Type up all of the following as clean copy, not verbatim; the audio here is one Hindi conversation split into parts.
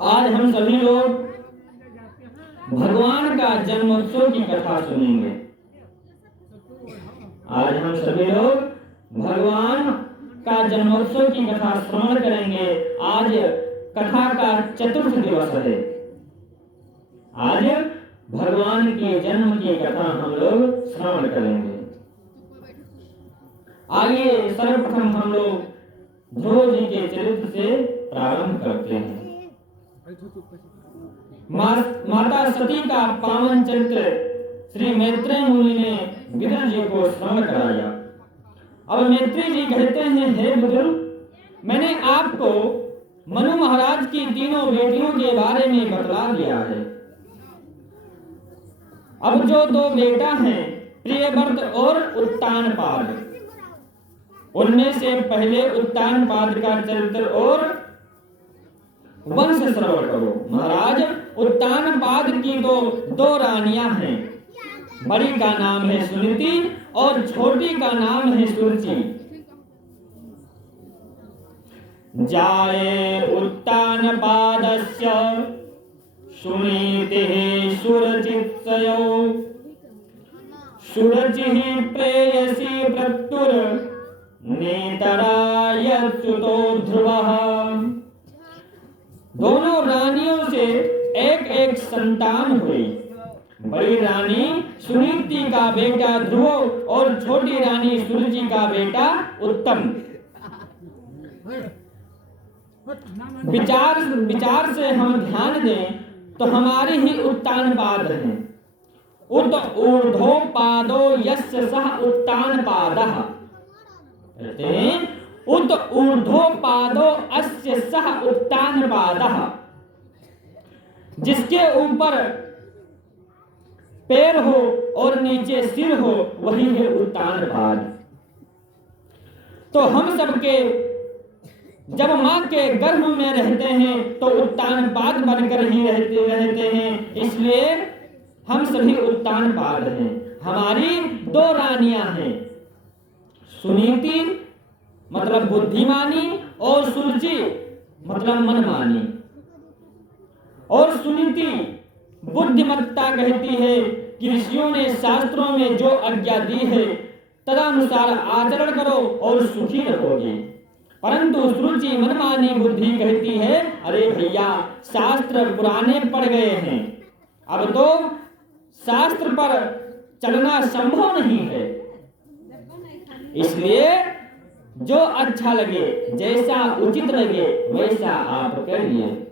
आज हम सभी लोग भगवान का जन्मोत्सव की कथा सुनेंगे। आज हम सभी लोग भगवान का जन्मोत्सव की कथा श्रवण करेंगे। आज कथा का चतुर्थ दिवस है। आज भगवान के जन्म की कथा हम लोग श्रवण करेंगे। आइए सर्वप्रथम हम लोग ध्रुव जी के चरित्र से प्रारंभ करते हैं। माता सती का पावन चरित्र श्री मैत्रेय मुनि ने विदुर जी को श्रवण कराया। अब मैत्रेय जी कहते हैं, हे विदुर, मैंने आपको मनु महाराज की तीनों बेटियों के बारे में बतला दिया है। अब जो दो बेटा हैं, प्रियव्रत और उत्तानपाद, उनमें से पहले उत्तानपाद का चरित्र और वंश श्रवण करो। महाराज, उत्तानपाद की दो रानियां हैं। बड़ी का नाम है सुनीति और छोटी का नाम है सुरुचि। जाये उत्तानपादस्य सुनीतिः सुरुचित्सयो सुरुचिः प्रेयसी प्रत्युर नेतरायच्युतो ध्रुवः। दोनों रानियों से एक एक संतान हुई। बड़ी रानी सुनीति का बेटा ध्रुव और छोटी रानी सुरुचि का बेटा उत्तम। विचार से हम ध्यान दें तो हमारी ही उत्तानपाद हैं। उत ऊर्ध्वपादो यस्य सः उत्तानपादः। कहते हैं, उत ऊर्ध्वपादो अस्य सः उत्तानपादः। जिसके ऊपर पैर हो और नीचे सिर हो, वही है उत्तानपाद। तो हम सबके जब मां के गर्भ में रहते हैं तो उत्तानपाद बनकर ही रहते हैं। इसलिए हम सभी उत्तानपाद हैं। हमारी दो रानियां हैं, सुनीति मतलब बुद्धिमानी और सुरुचि मतलब मनमानी। और सुनीति बुद्धिमत्ता कहती है कि ऋषियों ने शास्त्रों में जो आज्ञा दी है तदनुसार आचरण करो और सुखी रहोगे। परंतु सुरुचि मनमानी बुद्धि कहती है, अरे भैया, शास्त्र पुराने पड़ गए हैं, अब तो शास्त्र पर चलना संभव नहीं है। इसलिए जो अच्छा लगे, जैसा उचित लगे, वैसा आप करिए।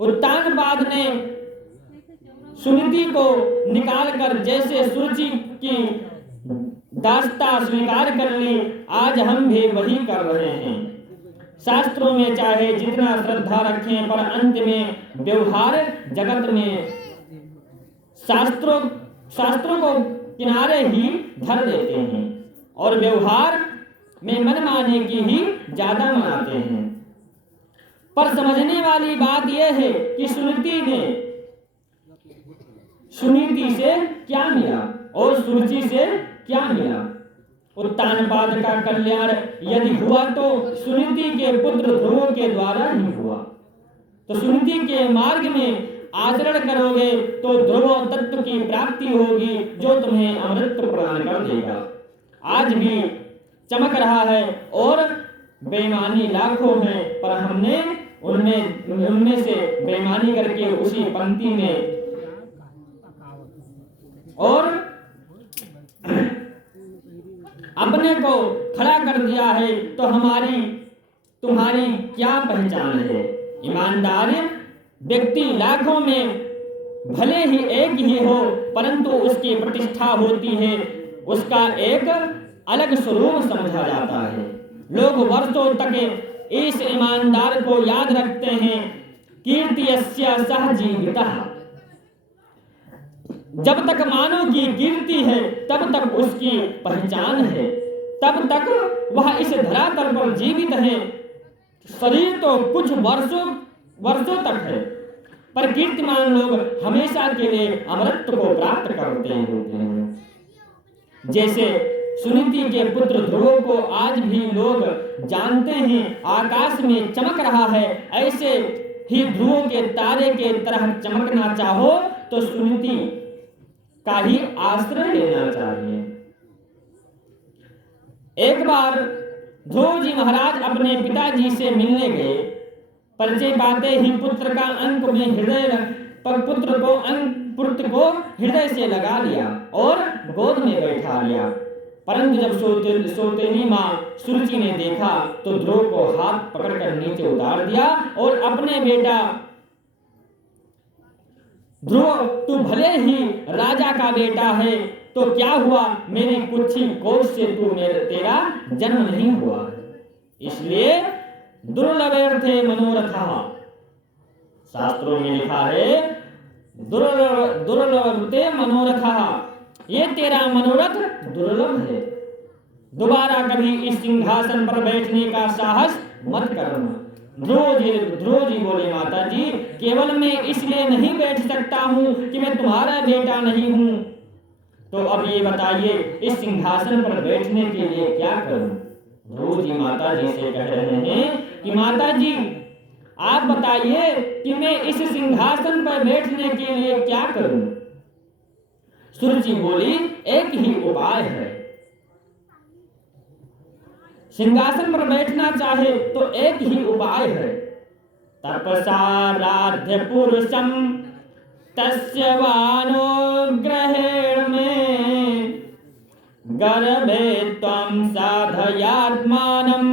उत्तानपाद ने सुनीति को निकालकर जैसे सुरुचि की दास्ता स्वीकार कर ली, आज हम भी वही कर रहे हैं। शास्त्रों में चाहे जितना श्रद्धा रखें, पर अंत में व्यवहार जगत में शास्त्रों को किनारे ही धर देते हैं और व्यवहार में मनमाने की ही ज्यादा मनाते हैं। पर समझने वाली बात यह है कि सुनीति से क्या मिला और सुरुचि से क्या मिला। उत्तानपाद का कल्याण यदि हुआ तो सुनीति के पुत्र ध्रुव के द्वारा ही हुआ। तो सुनीति के मार्ग में आचरण करोगे तो ध्रुव तत्व की प्राप्ति होगी, जो तुम्हें अमृत प्रदान कर देगा। आज भी चमक रहा है और बेईमानी लाखों हैं, पर हमने उनमें से बेईमानी करके उसी पंक्ति में और अपने को खड़ा कर दिया है। तो तुम्हारी क्या पहचान है। ईमानदार व्यक्ति लाखों में भले ही एक ही हो, परंतु उसकी प्रतिष्ठा होती है, उसका एक अलग स्वरूप समझा जाता है। लोग वर्षों तक इस ईमानदार को याद रखते हैं। कीर्तियस्य सह जीवितः। जब तक मानव की कीर्ति है तब तक उसकी पहचान है, तब तक वह इस धरातल पर जीवित है। शरीर तो कुछ वर्षों तक है, पर कीर्तिमान लोग हमेशा के लिए अमरत्व को प्राप्त करते हैं। जैसे सुनीति के पुत्र ध्रुव को आज भी लोग जानते हैं, आकाश में चमक रहा है, ऐसे ही ध्रुव के तारे के तरह चमकना चाहो तो सुनीति का ही आश्रय लेना चाहिए। एक बार ध्रुव जी महाराज अपने पिताजी से मिलने गए। परिचय पाते ही पुत्र का अंक में हृदय पर पुत्र को हृदय से लगा लिया और गोद में बैठा लिया। परंतु जब सौतेली माँ सुरुचि ने देखा तो ध्रुव को हाथ पकड़कर नीचे उतार दिया और अपने बेटा ध्रुव, तू भले ही राजा का बेटा है तो क्या हुआ, मेरी कुक्षी कोष से तेरा जन्म नहीं हुआ, इसलिए दुर्लभेर्थे मनोरथा। शास्त्रों में लिखा है दुर्लभते मनोरथा, ये तेरा मनोरथ दुर्लभ है। दोबारा कभी इस सिंहासन पर बैठने का साहस मत करना। ध्रुव जी बोले, माता जी केवल मैं इसलिए नहीं बैठ सकता हूँ कि मैं तुम्हारा बेटा नहीं हूँ, तो अब ये बताइए इस सिंहासन पर बैठने के लिए क्या करूं। ध्रुव जी माता जी से कह रहे हैं कि माता जी आप बताइए कि मैं इस सिंहासन पर बैठने के लिए क्या करूं। सुरुचि बोली, एक ही उपाय है, सिंहासन पर बैठना चाहे तो एक ही उपाय है, तपसाराध्य पुरुषम तस्य वानुग्रहेण में गर्भे त्वं साधयात्मानं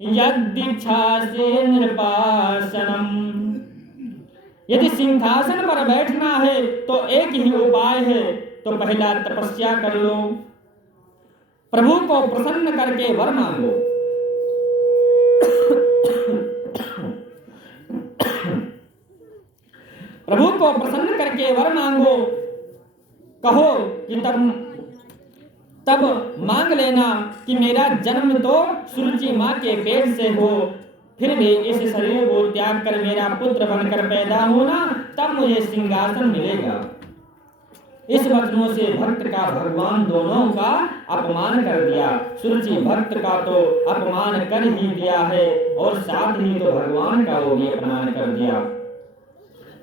यद्दीक्षासे नृपासनम। यदि सिंहासन पर बैठना है तो एक ही उपाय है, तो पहला तपस्या कर लो, प्रभु को प्रसन्न करके वर मांगो। प्रभु को प्रसन्न करके वर मांगो, कहो कि तब मांग लेना कि मेरा जन्म तो सुरुचि माँ के पेट से हो, फिर भी इस शरीर को त्याग कर मेरा पुत्र बनकर पैदा होना, तब मुझे सिंहासन मिलेगा। इस वचनों से भक्त का भगवान दोनों का अपमान कर दिया। सुरुचि भक्त का तो अपमान कर ही दिया है और साथ ही तो भगवान का वो भी अपमान कर दिया,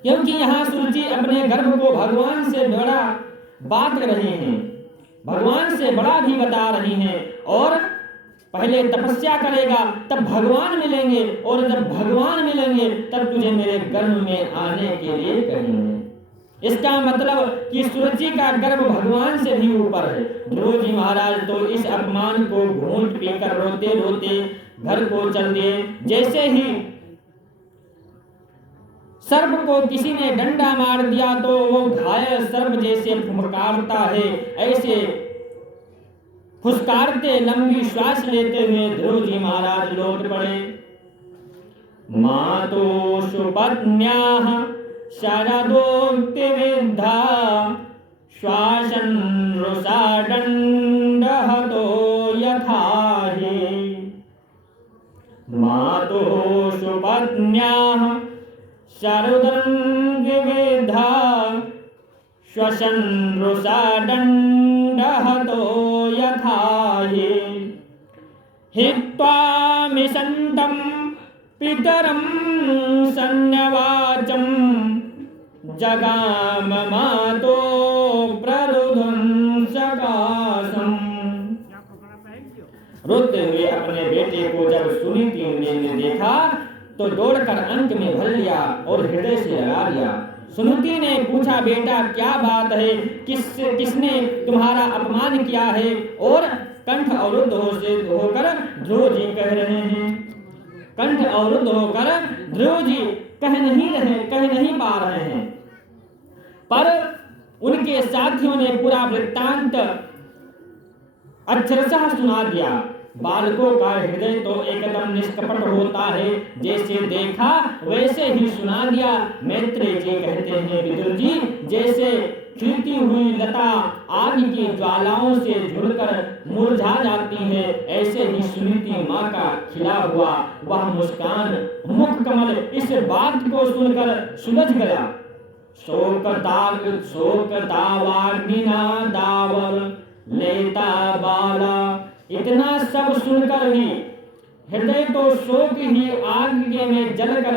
क्योंकि यहाँ सुरुचि अपने गर्भ को भगवान से बड़ा बात रही हैं, भगवान से बड़ा भी बता रही हैं, और पहले तपस्या करेगा तब भगवान मिलेंगे, और जब भगवान मिलेंगे तब तुझे मेरे गर्भ में आने के लिए कहेंगे। इसका मतलब कि सुरुचि का गर्भ भगवान से भी ऊपर है। ध्रुव जी महाराज तो इस अपमान को घूंट पीकर रोते रोते घर को चल दिए। जैसे ही सर्प को किसी ने डंडा मार दिया तो वो घायल सर्प जैसे फुफकारता है, ऐसे फुसकारते लंबी श्वास लेते हुए ध्रुव जी महाराज लौट पड़े। मातो सुपत्न्याः शरदोक्ति विद्धा श्वासन रुषादंडहतो यथा हि। मातो सुपत्न्याः शरदोक्ति विद्धा श्वसन रुषादंडहतो यथा हि। हित्वा मिषन्तं पितरं सन्नवाचं जगाम मातो प्ररुदं सकाशम्। रोते हुए अपने बेटे को जब सुनीति ने देखा तो दौड़कर अंक में भर लिया और हृदय से लगा लिया। सुनीति ने पूछा, बेटा क्या बात है, किसने तुम्हारा अपमान किया है? और कंठ अवरुद्ध होकर ध्रुव जी कह रहे हैं, कंठ अवरुद्ध होकर ध्रुव जी कह नहीं पा रहे हैं। पर उनके साथियों ने पूरा वृत्तांत अक्षरशः सुना दिया। बालकों का हृदय तो एकदम निष्कपट होता है, जैसे देखा वैसे ही सुना दिया। मैत्रेय जी कहते हैं, विदुर जी जैसे खिलती हुई लता आग की ज्वालाओं से झुलकर मुरझा जाती है, ऐसे ही सुनीति माँ का खिला हुआ वह मुस्कान मुख कमल इस बात को सुनकर सुलझ गया। शोक दावाग्निना दावर लेता बाला। इतना सब सुनकर भी हृदय तो शोक ही आग में जलकर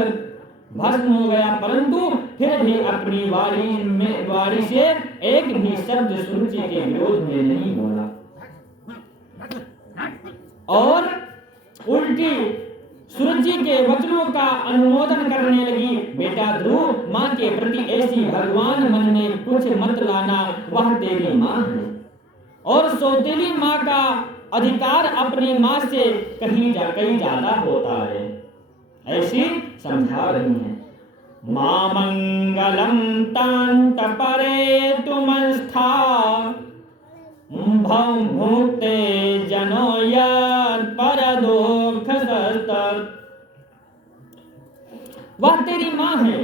भस्म हो गया, परंतु फिर भी अपनी वाणी से एक भी शब्द सुरुचि के विरोध में नहीं बोला और उल्टी सुरुचि के वचनों का अनुमोदन करने लगी। बेटा ध्रुव, माँ के प्रति ऐसी भगवान मन में कुछ मत लाना, वह तेरी माँ है और सौतेली माँ का अधिकार अपनी माँ से कहीं ज्यादा होता है। ऐसी समझा रही है। माँ मंगलम तांत परे तुमस्था भूते जनो यत् परदुःख सस्तत्। वह तेरी माँ है,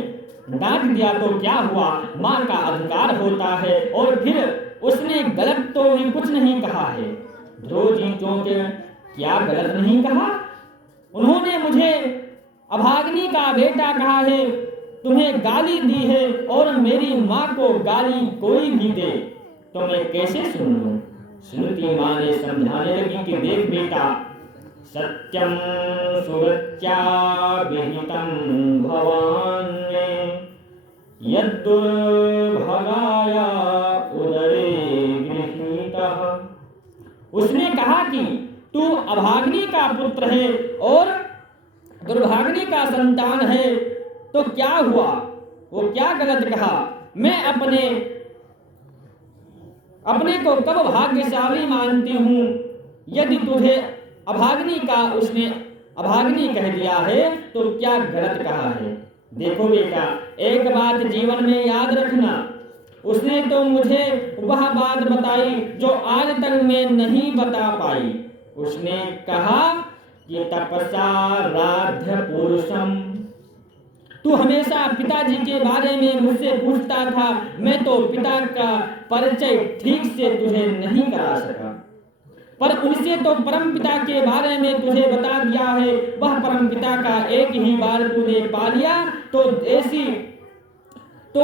डांट दिया तो क्या हुआ, माँ का अधिकार होता है और फिर उसने गलत तो भी कुछ नहीं कहा है। ध्रुव जी चौंके, क्या गलत नहीं कहा? उन्होंने मुझे अभाग्नि का बेटा कहा है, तुम्हें गाली दी है और मेरी माँ को गाली कोई भी दे तो मैं कैसे सुन लूं? सुनती माँ ने समझाने लगी कि देख बेटा, सत्यम सुरत्या विहितम भवान्ये यद्दुर्भगाया उदरे गृहीतः। उसने कहा कि तू अभाग्नि का पुत्र है और दुर्भाग्नि का संतान है, तो क्या हुआ? वो क्या गलत कहा? मैं अपने को कब भाग्यशाली मानती हूँ? यदि तुझे अभाग्नि का उसने अभाग्नि कह दिया है तो क्या गलत कहा है? देखो बेटा, एक बात जीवन में याद रखना, उसने तो मुझे वह बात बताई जो आज तक मैं नहीं बता पाई। उसने कहा कि तपसा राध्य पुरुषम। तू हमेशा पिताजी के बारे में मुझसे पूछता था, मैं तो पिता का परिचय ठीक से तुझे नहीं करा सका, पर उनसे तो परम पिता के बारे में तुझे बता दिया है। वह परम पिता का एक ही बार तूने पा लिया तो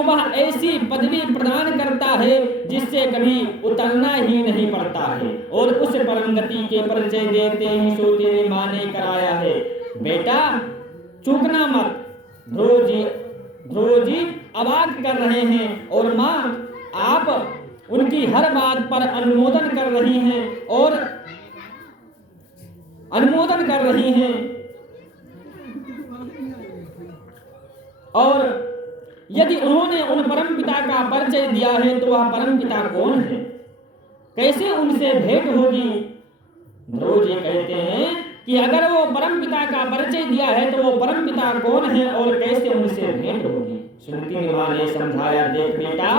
वह ऐसी पदवी प्रदान करता है जिससे कभी उतरना ही नहीं पड़ता है और उस परम गति के परिचय देते ही सो तेरी माँ ने कराया है। बेटा चूकना मत। ध्रुव जी अवाक कर रहे हैं और माँ आप उनकी हर बात पर अनुमोदन कर रही हैं और यदि उन्होंने उन परम पिता का परिचय दिया है तो वह परम पिता कौन है? कैसे उनसे भेंट होगी? ध्रुव जी कहते हैं कि अगर वो परम पिता का परिचय दिया है तो वो परम पिता कौन है और कैसे उनसे भेंट होगी? सुनती माँ ने समझाया, देख बेटा,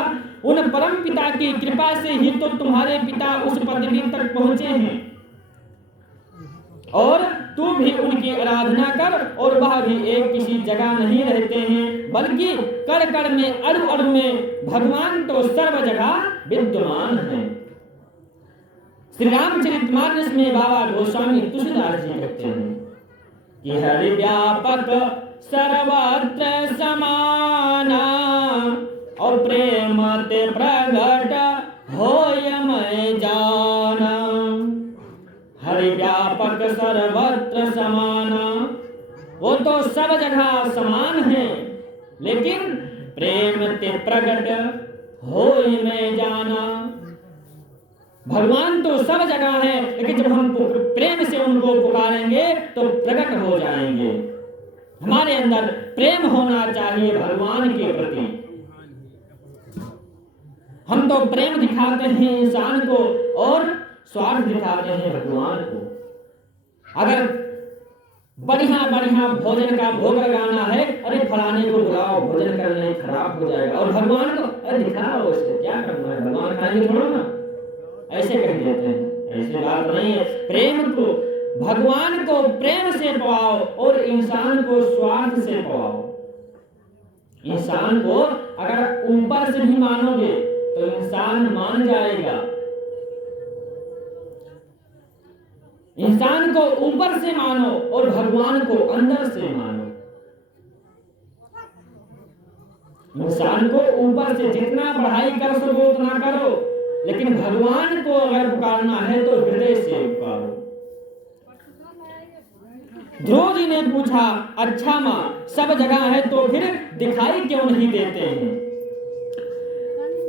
उन परम पिता की कृपा से ही तो तुम्हारे पिता उस पदवी तक पहुंचे हैं और तू भी उनकी आराधना कर। और वह भी एक किसी जगह नहीं रहते हैं, बल्कि कण कण में अणु अणु में भगवान तो सर्व जगह विद्यमान है। श्री रामचरितमानस में बाबा गोस्वामी तुलसीदास जी कहते हैं कि हरि व्यापक सर्वत्र समाना और प्रेम ते प्रगट होय मैं जाना। हरि व्यापक सर्वत्र समाना, वो तो सब जगह समान है, लेकिन प्रेम ते प्रगट होय मैं जाना। भगवान तो सब जगह है, लेकिन जब हम प्रेम से उनको पुकारेंगे तो प्रकट हो जाएंगे। हमारे अंदर प्रेम होना चाहिए भगवान के प्रति। हम तो प्रेम दिखाते हैं इंसान को और स्वार्थ दिखाते हैं भगवान को। अगर बढ़िया बढ़िया भोजन का भोग लगाना है, अरे फलाने को बुलाओ भोजन करने, खराब हो जाएगा। और भगवान को अरे दिखाओ, उससे क्या करना है, भगवान खाएंगे थोड़ा ना, ऐसे कह देते हैं। ऐसी बात नहीं है। प्रेम को, भगवान को प्रेम से पाओ और इंसान को स्वार्थ से पाओ। इंसान को अगर ऊपर से भी मानोगे तो इंसान मान जाएगा। इंसान को ऊपर से मानो और भगवान को अंदर से मानो। इंसान को ऊपर से जितना पढ़ाई कर सको उतना करो, लेकिन भगवान को अगर पुकारना है तो हृदय से पुकारो। ध्रुव जी ने पूछा, अच्छा माँ, सब जगह है तो फिर दिखाई क्यों नहीं देते हैं?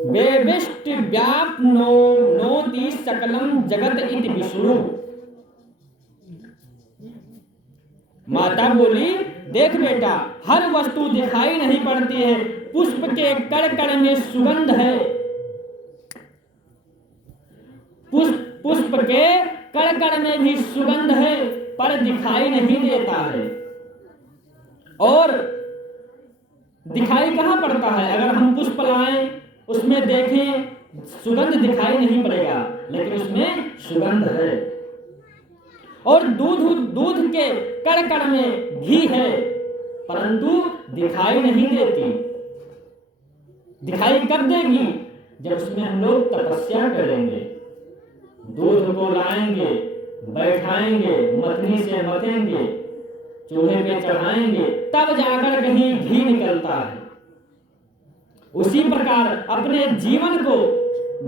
वेविष्ट व्याप्नो नोति सकलम जगत इति विष्णु। माता बोली, देख बेटा, हर वस्तु दिखाई नहीं पड़ती है। पुष्प के कण कण में सुगंध है, पुष्प के कण कण में भी सुगंध है, पर दिखाई नहीं देता है। और दिखाई कहाँ पड़ता है? अगर हम पुष्प लाएं, उसमें देखें, सुगंध दिखाई नहीं पड़ेगा, लेकिन उसमें सुगंध है। और दूध के कण कण में घी है, परंतु दिखाई नहीं देती। दिखाई कब देगी? जब उसमें हम लोग तपस्या करेंगे, दूध को लाएंगे, बैठाएंगे, मथनी से मथेंगे, चूल्हे पे चढ़ाएंगे, तब जाकर कहीं घी निकलता है। उसी प्रकार अपने जीवन को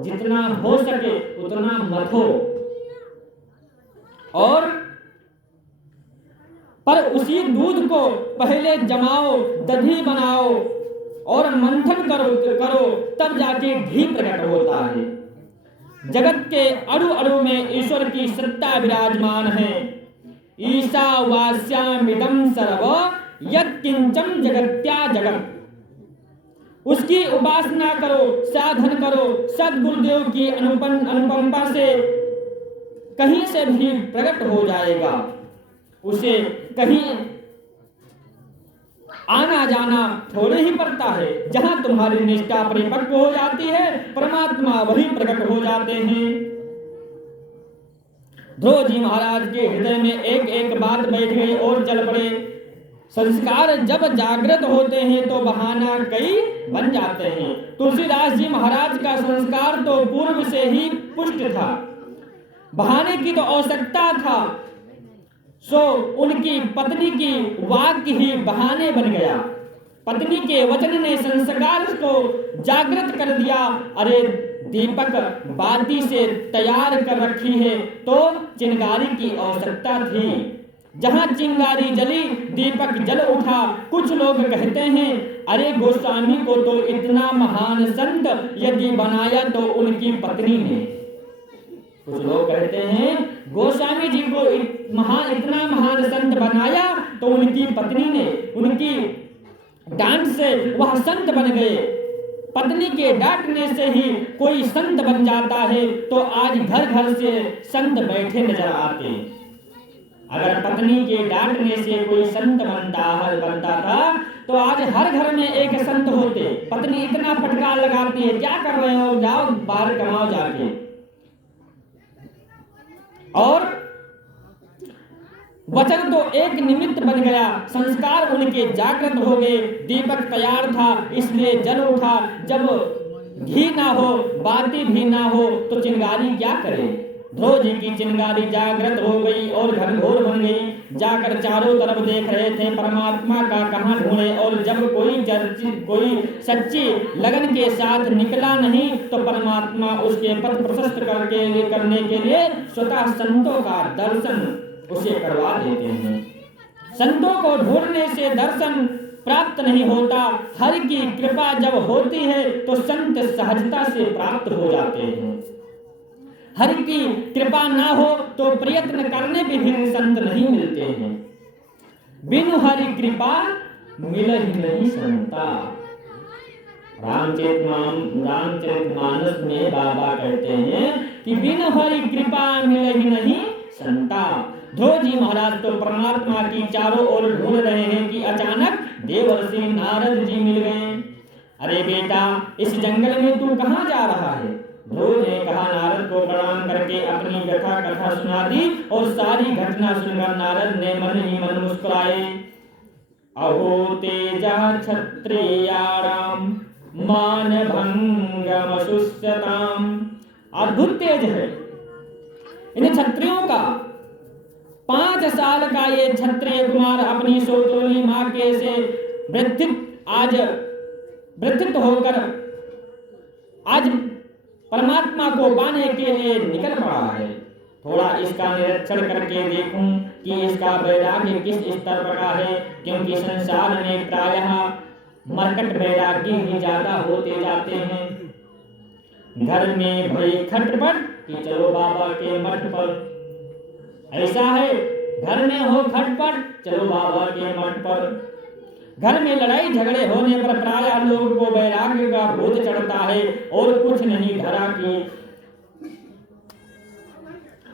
जितना हो सके उतना मथो, और पर उसी दूध को पहले जमाओ, दही बनाओ और मंथन करो, तब जाके घी प्रकट होता है। जगत के अणु अणु में ईश्वर की सत्ता विराजमान है। ईशावास्यामिदं सर्व यत्किंचन जगत्या जगत। उसकी उपासना करो, साधन करो, सद्गुरुदेव की अनुकंपा से कहीं से भी प्रकट हो जाएगा। उसे कहीं आना जाना थोड़े ही पड़ता है। जहां तुम्हारी निष्ठा परिपक्व हो जाती है, परमात्मा वही प्रकट हो जाते हैं। ध्रुव जी महाराज के हृदय में एक एक बात बैठ गई और चल पड़े। संस्कार जब जागृत होते हैं तो बहाना कई बन जाते हैं। तुलसीदास जी महाराज का संस्कार तो पूर्व से ही पुष्ट था, बहाने की तो आवश्यकता था। सो उनकी पत्नी की वाक्य ही बहाने बन गया। पत्नी के वचन ने संस्कार को जागृत कर दिया। अरे दीपक बाती से तैयार कर रखी है तो चिंगारी की आवश्यकता थी। जहां चिंगारी जली, दीपक जल उठा। कुछ लोग कहते हैं, अरे गोस्वामी को तो इतना महान संत यदि बनाया तो उनकी पत्नी ने। कुछ लोग कहते हैं, गोस्वामी जी को इतना महान संत बनाया तो उनकी पत्नी ने, उनकी डांट से वह संत बन गए। पत्नी के डांटने से ही कोई संत बन जाता है, तो आज घर घर से संत बैठे नजर आते। अगर पत्नी के डांटने से कोई संत बनता था तो आज हर घर में एक संत होते। पत्नी इतना फटकार लगाती है, क्या कर रहे हो, जाओ बाहर कमाओ जाके। और वचन तो एक निमित्त बन गया, संस्कार उनके जागृत हो गए। दीपक तैयार था इसलिए जल उठा। जब घी ना हो, बाती भी ना हो तो चिंगारी क्या करे। ध्रुव जी की चिंगारी जागृत हो गई और घनघोर बन गई। जाकर चारों तरफ देख रहे थे परमात्मा का कहां ढूंढे, और जब कोई सच्ची लगन के साथ निकला नहीं तो परमात्मा उसके पथ प्रशस्त करने के लिए स्वतः संतों का दर्शन उसे करवा देते हैं। संतों को ढूंढने से दर्शन प्राप्त नहीं होता। हरि की कृपा जब होती है तो संत सहजता से प्राप्त हो जाते हैं। हरि की कृपा ना हो तो प्रयत्न करने पे भी संत नहीं मिलते हैं। बिनु हरि कृपा मिल ही नहीं संता। रामचरितमानस में बाबा कहते हैं कि बिनु हरि कृपा मिल ही नहीं संता। ध्रुव जी महाराज तो परमात्मा की चारों ओर ढूंढ रहे हैं कि अचानक देवर्षि नारद जी मिल गए। अरे बेटा, इस जंगल में तू कहाँ जा रहा है? ध्रुव ने कहा, नारद को प्रणाम करके अपनी कथा सुना दी। और सारी घटना सुनकर नारद ने मन ही मन मुस्कुराए। अहो तेजा क्षत्रियाणाम मान भंगम सुस्यताम। अद्भुत तेज है इन क्षत्रियों का। 5 साल का ये क्षत्रिय कुमार अपनी सौतोली मां के से वृद्धित होकर आज परमात्मा को पाने के लिए निकल पड़ा है। थोड़ा इसका निरीक्षण करके देखूं कि इसका वैराग्य किस स्तर का है, क्योंकि संसार में प्रायः मरकट वैरागी ही ज्यादा होते जाते हैं। घर में भई खटपट कि चलो बाबा के मठ पर, ऐसा है घर में हो खटपट चलो बाबा के मठ पर। घर में लड़ाई झगड़े होने पर प्रायः लोगों को वैराग्य का बोध चढ़ता है और कुछ नहीं धरा कि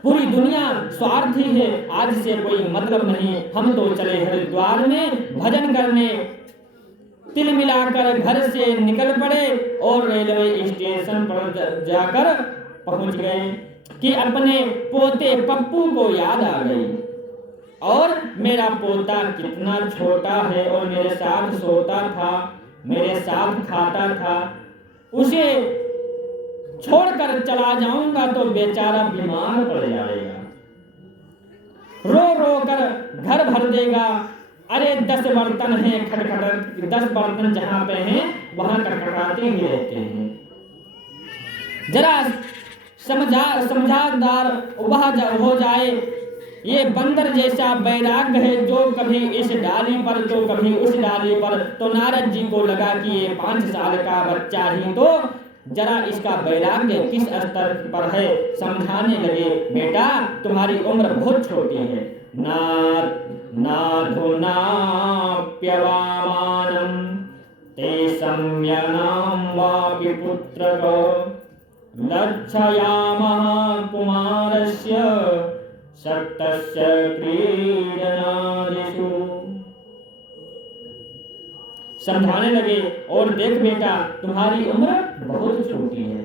पूरी दुनिया स्वार्थी है, आज से कोई मतलब नहीं, हम तो चले हरिद्वार में भजन करने। तिल मिलाकर घर से निकल पड़े और रेलवे स्टेशन पर जाकर पहुंच गए कि अपने पोते पप्पू को याद आ गई और मेरा पोता कितना छोटा है और मेरे साथ सोता था, मेरे साथ खाता था, उसे छोड़कर चला जाऊंगा तो बेचारा बीमार पड़ जाएगा, रो रो कर घर भर देगा। अरे 10 बर्तन हैं खटखट, 10 बर्तन जहां पे हैं वहां खटखटाते ही रहते हैं। जरा समझदार वह हो जाए। ये बंदर जैसा वैराग्य है जो कभी इस डाली पर तो कभी उस डाली पर। तो नारद जी को लगा कि ये 5 साल का बच्चा ही तो, जरा इसका वैराग्य किस स्तर पर है समझाने लगे। बेटा तुम्हारी उम्र बहुत छोटी है, नाधुनाप्यवामानं ते सम्यनां वापि पुत्रक लज्जयामः कुमारस्य शक्तस्य क्रीडनादिषु। समझाने लगे और देख बेटा तुम्हारी उम्र बहुत छोटी है,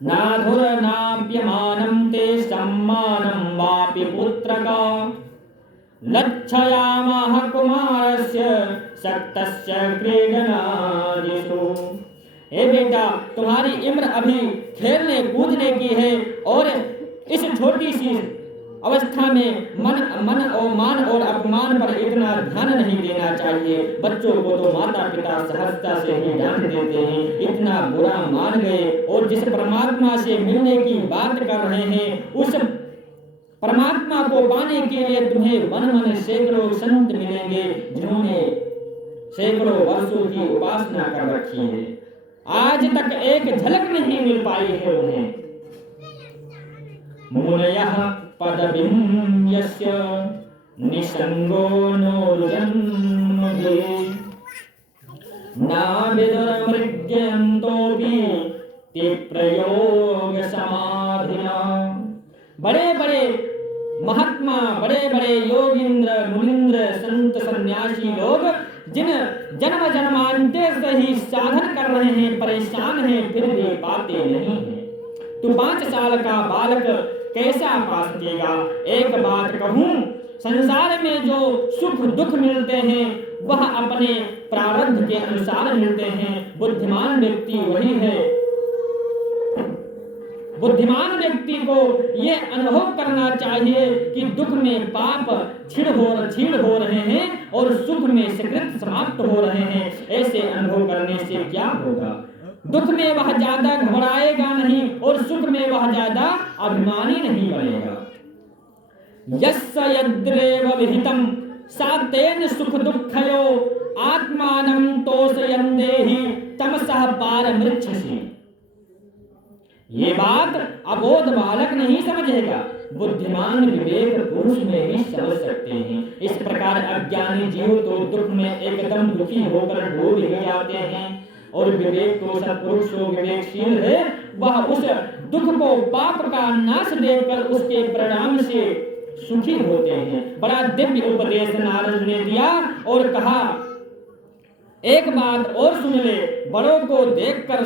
नाधुरनाप्यमानं ते सम्मानं वापि पुत्रक लज्जयामः कुमारस्य शक्तस्य क्रीडनादिषु। हे बेटा तुम्हारी उम्र अभी खेलने कूदने की है और इस छोटी सी अवस्था में मान और अपमान पर इतना ध्यान नहीं देना चाहिए। बच्चों को तो माता पिता सहजता से ही डांट देते हैं, इतना बुरा मान गए। और जिस परमात्मा से मिलने की बात कर रहे हैं उस परमात्मा को पाने के लिए तुम्हें मन सैकड़ों संत मिलेंगे जिन्होंने सैकड़ों वर्षों की उपासना कर रखी है, आज तक एक झलक नहीं मिल पाई है उन्हें। मुनयः पदवीं यस्य निसंगो नोर्जन्मभि नाविदुर्मृग्यन्तोऽपि ते प्रयोग समाधिना। बड़े बड़े महात्मा, बड़े बड़े योगींद्र मुनींद्र संत सन्यासी लोग जिन जन्म जन्मांतर से ही साधन कर रहे हैं, परेशान हैं, फिर भी पाते नहीं हैं। तू 5 साल का बालक कैसा पा सकेगा? एक बात कहूं, संसार में जो सुख दुख मिलते हैं वह अपने प्रारब्ध के अनुसार मिलते हैं। बुद्धिमान व्यक्ति वही है। बुद्धिमान व्यक्ति को ये अनुभव करना चाहिए कि दुख में पाप छीड़ हो रहे हैं और सुख में सुकृत समाप्त हो रहे हैं। ऐसे अनुभव करने से क्या होगा? दुख में वह ज्यादा घबराएगा नहीं और सुख में वह ज्यादा अभिमानी नहीं बनेगा। यस्य यद्रेव विहितं सा तेन सुख दुःखयो आत्मानं तोषयन्देहि तमसः पारमृच्छसि। ये बात अबोध बालक नहीं समझेगा, बुद्धिमान विवेक पुरुष में ही समझ सकते हैं। इस प्रकार अज्ञानी जीव तो दुख में एकदम दुखी होकर डूब ही जाते हैं और विवेक तो सत्पुरुष जो विवेकशील है वह उस दुख को पाप का नाश देखकर उसके परिणाम से सुखी होते हैं। बड़ा दिव्य उपदेश नारद ने दिया और कहा एक बात और सुन ले, बड़ों को देखकर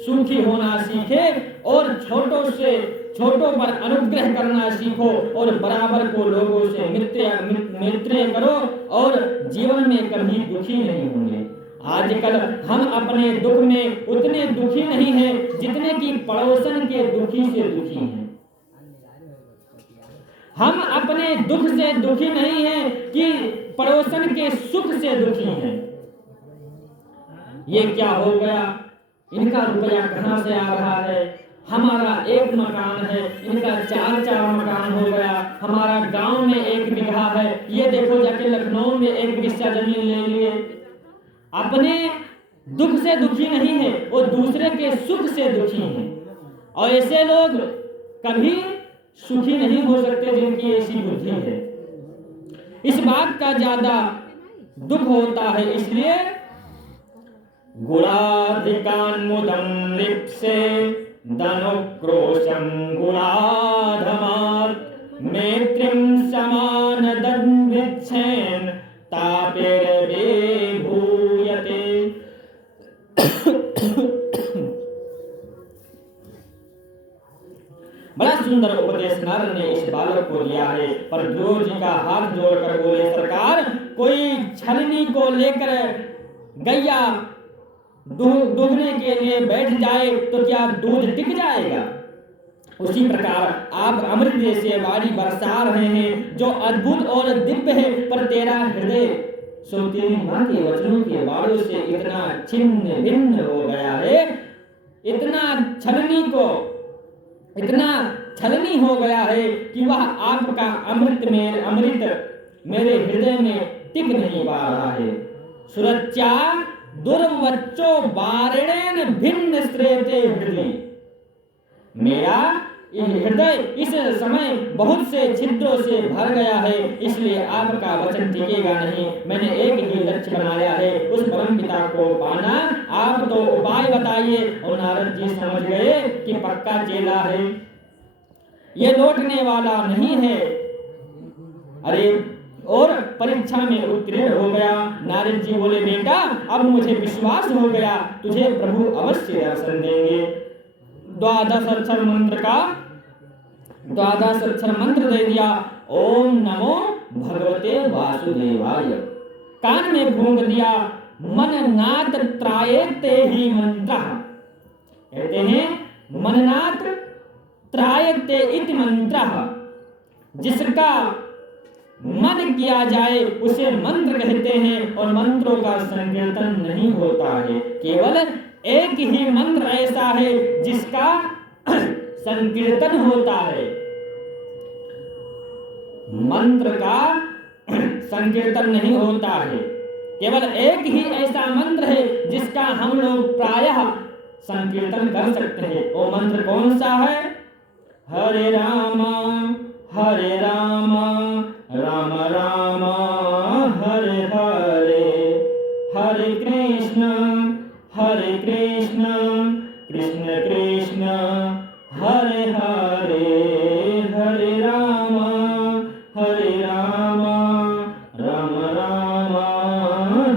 सुखी होना सीखे और छोटों पर अनुग्रह करना सीखो और बराबर को लोगों से मित्र करो और जीवन में कभी दुखी नहीं होंगे। आजकल हम अपने दुख में उतने दुखी नहीं हैं जितने कि पड़ोसन के दुखी से दुखी हैं। हम अपने दुख से दुखी नहीं हैं कि पड़ोसन के सुख से दुखी हैं। ये क्या हो गया? इनका रुपया कहां से आ रहा है? हमारा एक मकान है, इनका 4 मकान हो गया, हमारा गांव में 1 बीघा है, ये देखो जाके लखनऊ में 1 बिस्सा जमीन ले लिए। अपने दुख से दुखी नहीं है, वो दूसरे के सुख से दुखी हैं। और ऐसे लोग कभी सुखी नहीं हो सकते जिनकी ऐसी बुद्धि है। इस बात का ज्यादा दुख होता है, इसलिए गुणाधिकान्मुदं लिप्से धनुक्रोशं गुणाधमात् मैत्रीं समानदन्विच्छेन् तापेर्विभूयते। बड़ा सुंदर उपदेश नारद ने इस बालक को दिया है। पर ध्रुव जी का हाथ जोड़कर बोले, सरकार, कोई छलनी को लेकर गैया दूधने के लिए बैठ जाए तो क्या दूध टिक जाएगा? उसी प्रकार आप अमृत जैसे वाणी बरसा रहे हैं जो अद्भुत और दिव्य है, पर तेरा हृदय सो तेरी मां के वचनों के बाणों से इतना छिन्न भिन्न हो गया है, इतना छलनी हो गया है कि वह आपका अमृत मेरे हृदय में टिक नहीं पा रहा है। सुरक्षा दुर्वच्चो वारणेन भिन्न श्रेते हृदय। मेरा हृदय इस समय बहुत से छिद्रों से भर गया है, इसलिए आपका वचन टिकेगा नहीं। मैंने एक ही लक्ष्य बनाया है, उस परम पिता को पाना। आप तो उपाय बताइए। और नारद जी समझ गए कि पक्का चेला है, ये लौटने वाला नहीं है। अरे, और परीक्षा में उत्तीर्ण हो गया। नारद जी बोले, बेटा अब मुझे विश्वास हो गया, तुझे प्रभु अवश्य दर्शन देंगे। 12 अक्षर मंत्र दे दिया, ओम नमो भगवते वासुदेवाय। कान में फूंक दिया, मननाथ त्रायते ही मंत्र। कहते हैं मननाथ त्रायते इति मंत्र, जिसका मन किया जाए उसे मंत्र कहते हैं। और मंत्रों का संकीर्तन नहीं होता है, केवल एक ही मंत्र ऐसा है जिसका संकीर्तन होता है। मंत्र का संकीर्तन नहीं होता है, केवल एक ही ऐसा मंत्र है जिसका हम लोग प्रायः संकीर्तन कर सकते हैं। वो मंत्र कौन सा है? हरे राम राम राम हरे हरे, हरे कृष्ण कृष्ण कृष्ण हरे हरे, हरे राम राम राम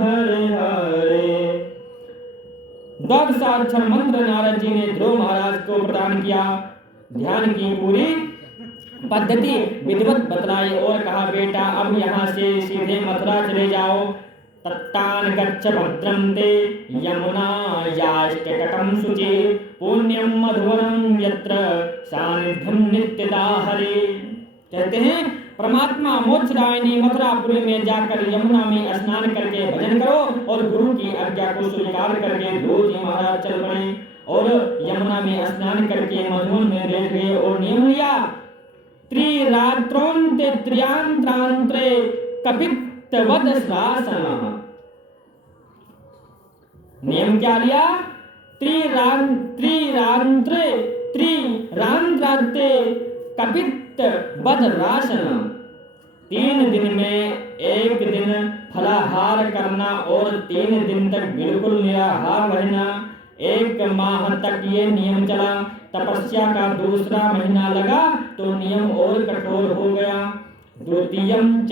हरे हरे। 12 अक्षर मंत्र नारद जी ने ध्रुव महाराज को प्रदान किया। ध्यान की पूरी पद्धति विधिवत बतलाई और कहा, बेटा अब यहाँ से सीधे मथुरा चले जाओ। तत्तान गच्छ भद्रं ते यमुनायाश्चकटं शुचि, पुण्यं मधुवनं यत्र सानिध्यं नित्यदा हरे। कहते हैं परमात्मा मोक्षदायिनी मथुरापुरी में जाकर यमुना में स्नान करके भजन करो। और गुरु की आज्ञा को स्वीकार करके ध्रुव जी महाराज चल पड़े और यमुना में स्नान करके मधुवन में बैठ गए और नियम लिया, त्रिरात्रोन्ते त्र्यांत्रांत्रे कपित्तवद श्वासनः। नियम क्या लिया? त्रिरांत्रे कपित्तवद रासन। 3 दिन में 1 दिन फलाहार करना और 3 दिन तक बिल्कुल निराहार रहना। 1 माह तक ये नियम चला। तपस्या का दूसरा महीना लगा तो नियम और कठोर हो गया। द्वितीयं च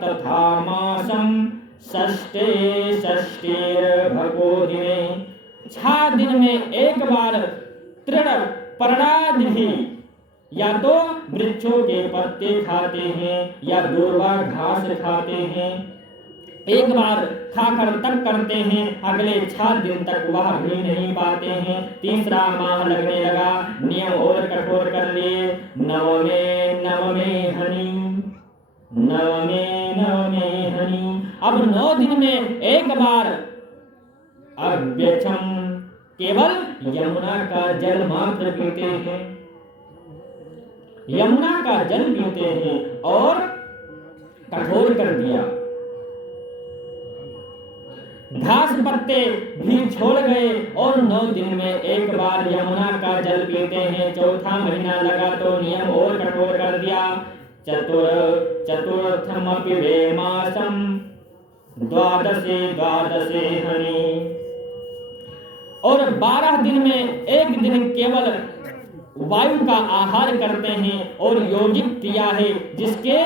तथा मासं षष्ठेर्भगो दिने। 6 दिन में 1 बार तृण पर्णादि, या तो वृक्षों के पत्ते खाते हैं या दूर्वा घास खाते हैं। 1 बार खाकर तप करते हैं, अगले 6 दिन तक वह भी नहीं पाते हैं। तीसरा माह लगने लगा, नियम और कठोर कर लिए। नवमे हनि। अब 9 दिन में 1 बार अव्यक्षम केवल यमुना का जल मात्र पीते हैं, यमुना का जल पीते हैं और कठोर कर दिया। घास पत्ते भी छोड़ गए और 9 दिन में एक बार यमुना का जल पीते हैं। चौथा महीना लगा तो नियम और कठोर कर दिया। चतुर्थमपि वे मासम द्वादशे द्वादशे हनि। और 12 दिन में एक दिन केवल वायु का आहार करते हैं और योगिक क्रिया है जिसके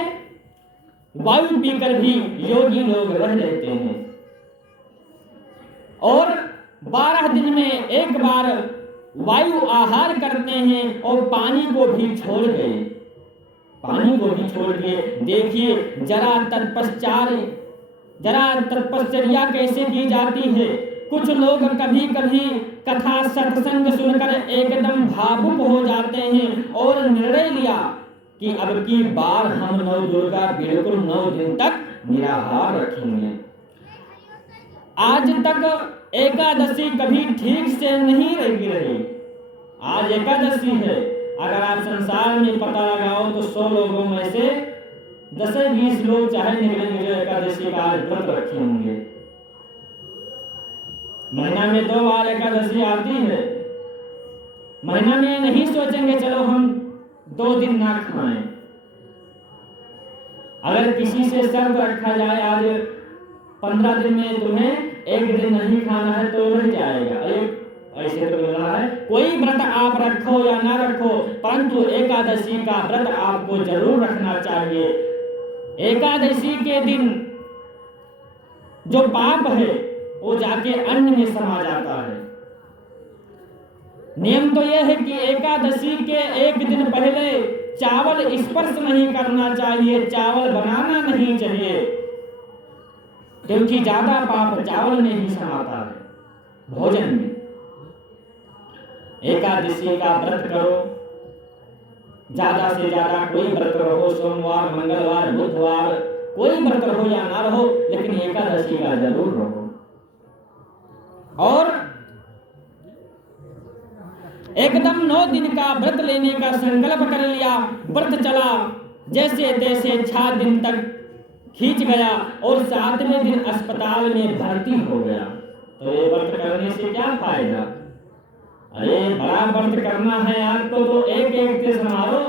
वायु पीकर भी योगी लोग रह लेते हैं। और 12 दिन में एक बार वायु आहार करते हैं और पानी को भी छोड़ गए, पानी को भी छोड़ दिए। देखिए जरा तपश्चर्या कैसे की जाती है। कुछ लोग कभी कभी कथा सत्संग सुनकर एकदम भावुक हो जाते हैं और निर्णय लिया कि अब की बार हम नौ दुर्गा बिल्कुल 9 दिन तक निराहार रखेंगे। आज तक एकादशी कभी ठीक से नहीं रही। आज एकादशी है, अगर आप संसार में पता लगाओ तो 100 लोगों में से 10-20 लोग चाहे निकलेंगे जो एकादशी का आज व्रत रखे होंगे। महीना में 2 बार एकादशी आती है। महीना में नहीं सोचेंगे चलो हम 2 दिन ना खाएं। अगर किसी से शर्त रखा जाए आज 15 दिन में तुम्हें एक दिन नहीं खाना है तो रह जाएगा, ऐसे तो मिल रहा है। कोई व्रत आप रखो या ना रखो, परंतु एकादशी का व्रत आपको जरूर रखना चाहिए। एकादशी के दिन जो पाप है वो जाके अन्न में समा जाता है। नियम तो यह है कि एकादशी के एक दिन पहले चावल स्पर्श नहीं करना चाहिए, चावल बनाना नहीं चाहिए, क्योंकि ज्यादा पाप चावल में ही समाता है, भोजन में। एकादशी का व्रत करो, ज्यादा से ज्यादा कोई व्रत रहो, सोमवार मंगलवार बुधवार कोई व्रत रहो या ना रहो, लेकिन एकादशी का जरूर रहो। और एकदम 9 दिन का व्रत लेने का संकल्प कर लिया। व्रत चला जैसे तैसे 6 दिन तक खींच गया और 7वें दिन अस्पताल में भर्ती हो गया। तो ये व्रत करने से क्या फायदा? अरे बड़ा व्रत करना है आपको तो एक से संभालो।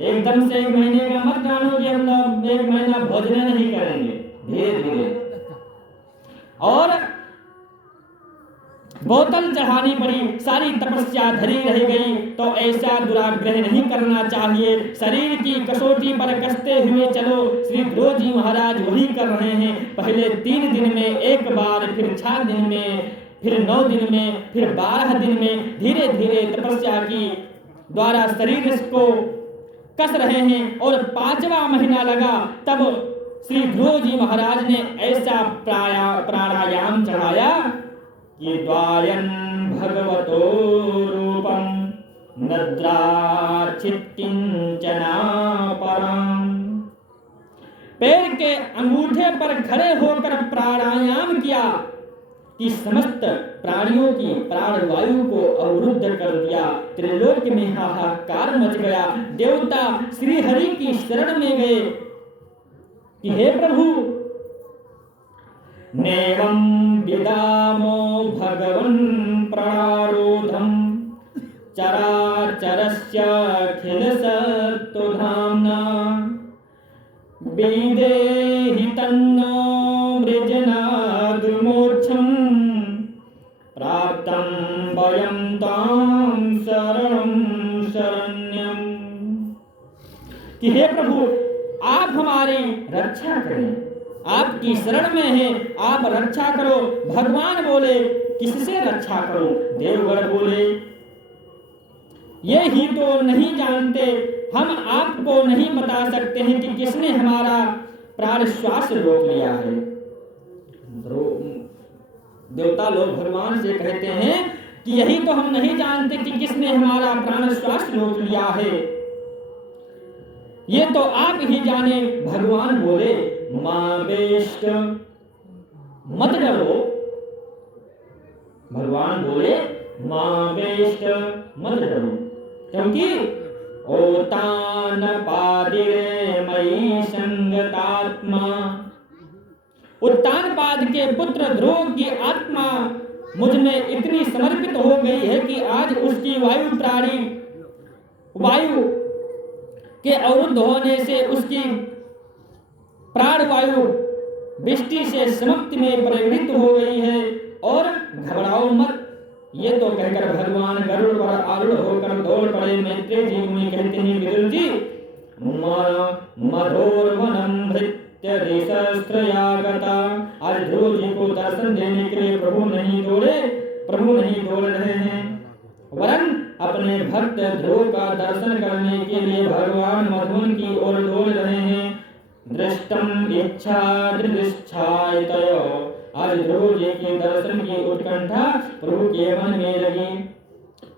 एकदम से 1 महीने का मत जानो कि हम 1 महीना भोजन नहीं करेंगे, धीरे धीरे। और बोतल चढ़ानी पड़ी, सारी तपस्या धरी रह गई, तो ऐसा दुराग्रह नहीं करना चाहिए। शरीर की कसौटी पर कसते हुए चलो। श्री ध्रुव जी महाराज वही कर रहे हैं। पहले 3 दिन में एक बार, फिर 6 दिन में, फिर 9 दिन में, फिर 12 दिन में, धीरे धीरे तपस्या की द्वारा शरीर को कस रहे हैं। और 5वां महीना लगा तब श्री ध्रुव जी महाराज ने ऐसा प्राणायाम चढ़ाया कि द्वायन भगवतो रूपम नद्राचित किंचना परम। पैर के अंगूठे पर खड़े होकर प्राणायाम किया कि समस्त प्राणियों की प्राणवायु को अवरुद्ध कर दिया। त्रिलोक में हाहाकार मच गया। देवता श्री हरि की शरण में गए कि हे प्रभु, नेवं विदामो भगवन् प्रारूढं चराचरस्य अखिलसत्त्वधाम्ना विदेहि तन्नो मृजनाद्मोक्षं प्राप्तं वयं तां शरणं शरण्यं। कि हे प्रभु, आप हमारी रक्षा करें, आपकी शरण में है, आप रक्षा करो। भगवान बोले किससे रक्षा करो? देवगण बोले ये ही तो नहीं जानते, हम आपको नहीं बता सकते हैं कि किसने हमारा प्राण श्वास रोक लिया है। देवता लोग भगवान से कहते हैं कि यही तो हम नहीं जानते कि किसने हमारा प्राण श्वास रोक लिया है, ये तो आप ही जाने। भगवान बोले मां बेष्ट, मत डरो, भगवान बोले मां वेष्ट मत डरो, क्योंकि ओतान पादिरे मयि संगतात्मा, उत्तानपाद के पुत्र ध्रुव की आत्मा मुझ में इतनी समर्पित हो गई है कि आज उसकी वायु प्राणी वायु के अवरुद्ध होने से उसकी प्राण वायु वृष्टि से समाप्ति में परिणित हो गई है। और घबराओ मत, ये तो कहकर भगवान गरुड़ पर आरूढ़ होकर दौड़ पड़े। मैत्रेय जी मुनि कहते हैं विदुर जी, मधोर्वनम भृत्य देशस्त्रयागता, आज ध्रुव जी को दर्शन देने के लिए प्रभु नहीं दौड़ रहे हैं, वरन अपने भक्त ध्रुव का दर्शन करने के लिए भगवान मधुवन की ओर दौड़ रहे हैं। दृष्टम इच्छा दृष्टायतयो, आज ध्रुव जी के दर्शन की उत्कंठा प्रभु के मन में लगी।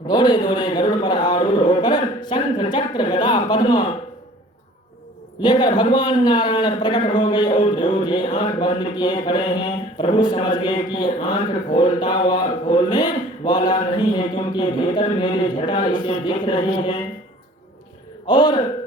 दौड़े दौड़े गरुड़ पर आरूढ़ होकर शंख चक्र गदा पद्म लेकर भगवान नारायण प्रकट हो गए और ध्रुव जी आंख बंद किए खड़े हैं। प्रभु समझ गए कि आंख खोलने वाला नहीं है, क्योंकि भीतर मेरी जटा इसे दिख रही है। और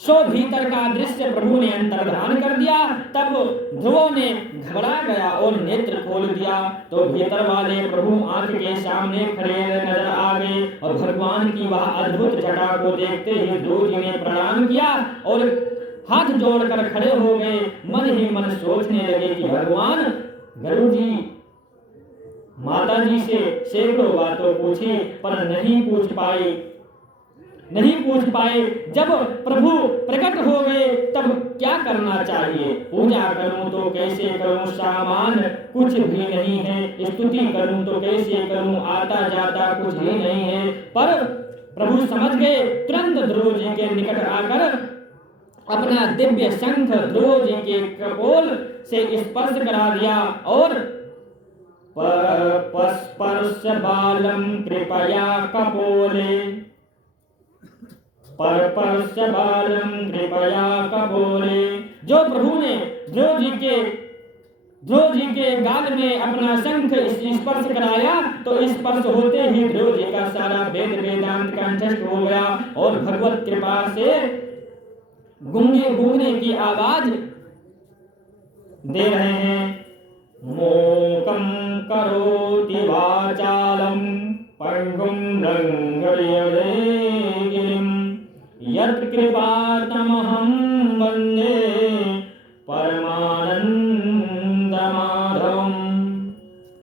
सो भीतर का दृश्य प्रभु ने अंतर्धान कर दिया। तब ध्रुव ने घबरा गया और नेत्र खोल दिया, तो भीतर वाले प्रभु आंख के सामने खड़े नजर आ गए। और भगवान की वह अद्भुत जटा को देखते ही ध्रुव जी ने प्रणाम किया और हाथ जोड़कर खड़े हो गए। मन ही मन सोचने लगे कि भगवान गरुड़ जी माता जी से सैकड़ों बातों पूछी पर नहीं पूछ पाए। जब प्रभु प्रकट हो गए तब क्या करना चाहिए? पूजा करूं तो कैसे करूं, सामान कुछ भी नहीं है, स्तुति करूं तो कैसे करूं, आता जाता कुछ भी नहीं है। पर प्रभु समझ गए। तुरंत ध्रुव जी के निकट आकर अपना दिव्य शंख ध्रुव जी के कपोल से स्पर्श करा दिया और स्पर्श बालम कृपया कपोले, जो प्रभु ने ध्रुव जी के गाल में अपना शंख स्पर्श कराया तो स्पर्श होते ही ध्रुव जी का सारा वेद वेदांत कंठस्थ हो गया और भगवत कृपा से गूंगने की आवाज दे रहे हैं। मोकम करोति वाचालम पंगुम लंघयते गिरिम यत्कृपातमहं वन्दे